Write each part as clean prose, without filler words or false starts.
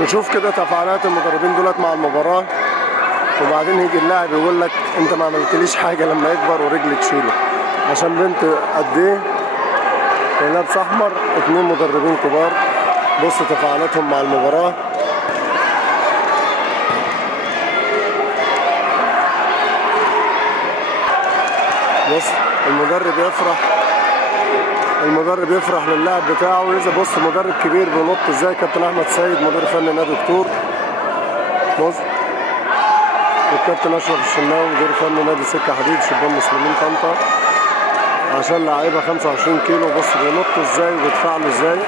نشوف كده تفاعلات المدربين دولت مع المباراة، وبعدين يجي اللاعب يقول لك انت ما عملتليش حاجة لما يكبر ورجلي تشيله، عشان بنت قد ايه لابس احمر. 2 مدربين كبار، بص تفاعلاتهم مع المباراة. بص المدرب يفرح للاعب بتاعه. اذا بص مدرب كبير بينط ازاي، كابتن احمد سيد مدير فني نادي دكتور، بص، والكابتن اشرف الشناوي مدير فني نادي سكه حديد شبان مسلمين طنطا، عشان لعيبه 25 كيلو. بص بينطوا ازاي وبيتفاعلوا ازاي.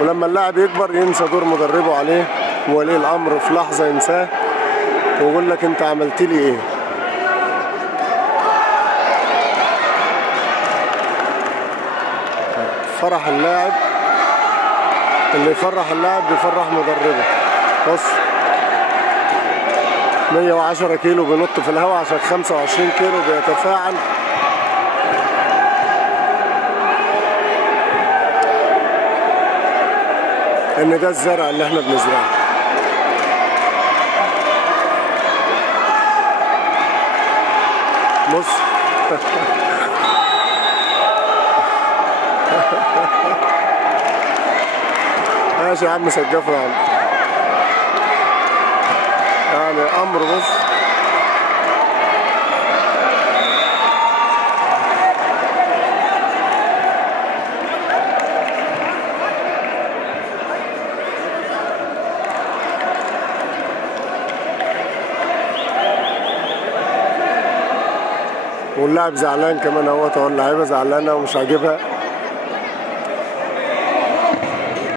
ولما اللاعب يكبر ينسى دور مدربه عليه، وولي الامر في لحظه ينساه ويقول لك انت عملت لي ايه. فرح اللاعب، اللي يفرح اللاعب بيفرح مدربه. بص 110 كيلو بينط في الهواء عشان 25 كيلو بيتفاعل. ان ده الزرع اللي احنا بنزرعه. بص ماشي يا عم سجفه يا عم، يعني امر. بص واللاعب زعلان كمان اهوت، اهو اللعيبه زعلانه ومش عاجبها.